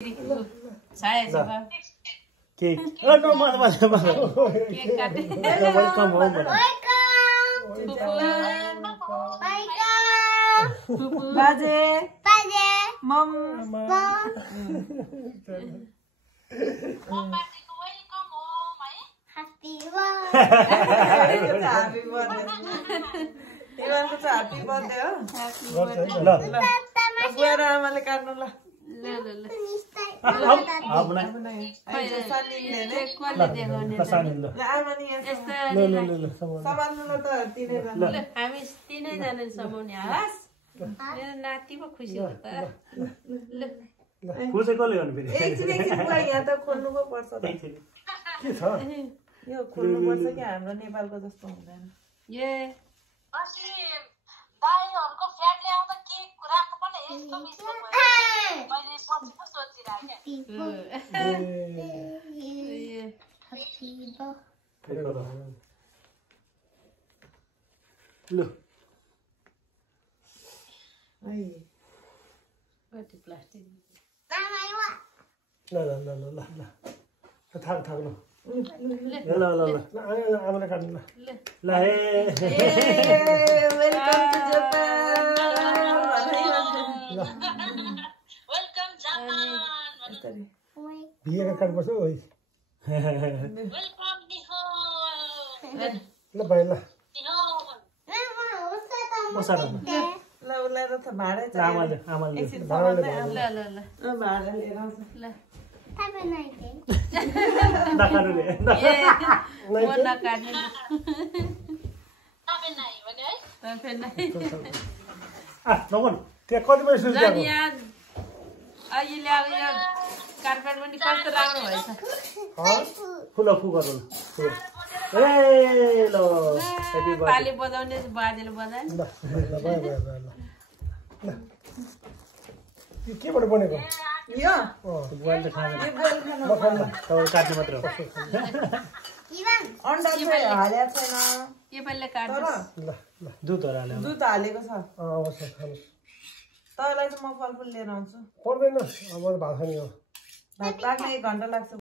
cake no cake काटे welcome home बाजे मम Happy birthday हो गएर आमाले काट्नु ल हामी तीनैजना समाउने हस् मेरो नाति पो खुसी हो त खुसी कसले गर्नु फेरि एकछिन यहाँ त खोल्नु पो पर्छ त के छ यो खोल्नु पर्छ कि हाम्रो नेपालको जस्तो हुँदैन ए अस्ति दाइहरुको फ्याट ल्याउँदा केक राख्नु पर्ने यस्तो मिस्टेक भयो मैले सजिलो सोचिराखे ल कति प्लास्टिक ल थाक ल आमाले काट्नु ल हे welcome to Japan welcome Japan बिहेको काट्नुपर्छ ओइ वेलकम दिहो ल भाइ ल दिहो बसार ल उसलाई त भाडा आमाले एकछिन ल भाडा लिएर आउँछ ल नकाट्नु रे म नकाट्ने तपाईं नाइ भने है तपाईं नाइ नगन त्यहाँ कति बजे सुरु जाने यार अहिले अब यो कार्पेट पनि कस्तो राम्रो भएछ फुल फु गरौ ल ए ल ह्यापी बर्थडे पाली बजाउने बाजेले बजाए ल केबाट बनेको यो बोइल त खानु यो बोल खानु तपाईँ काट्नु मात्र हो अन्डा चाहिँ हालेको छैन यो पाइले काट्नु ल दुधहरू हाल्यो दुध हालेको छ अवश्य खानुहोस् तपाईँलाई चाहिँ म फलफुल लिएर आउँछु पर्दैन अब भात खाने हो भात पाक्न 1 घन्टा लाग्छ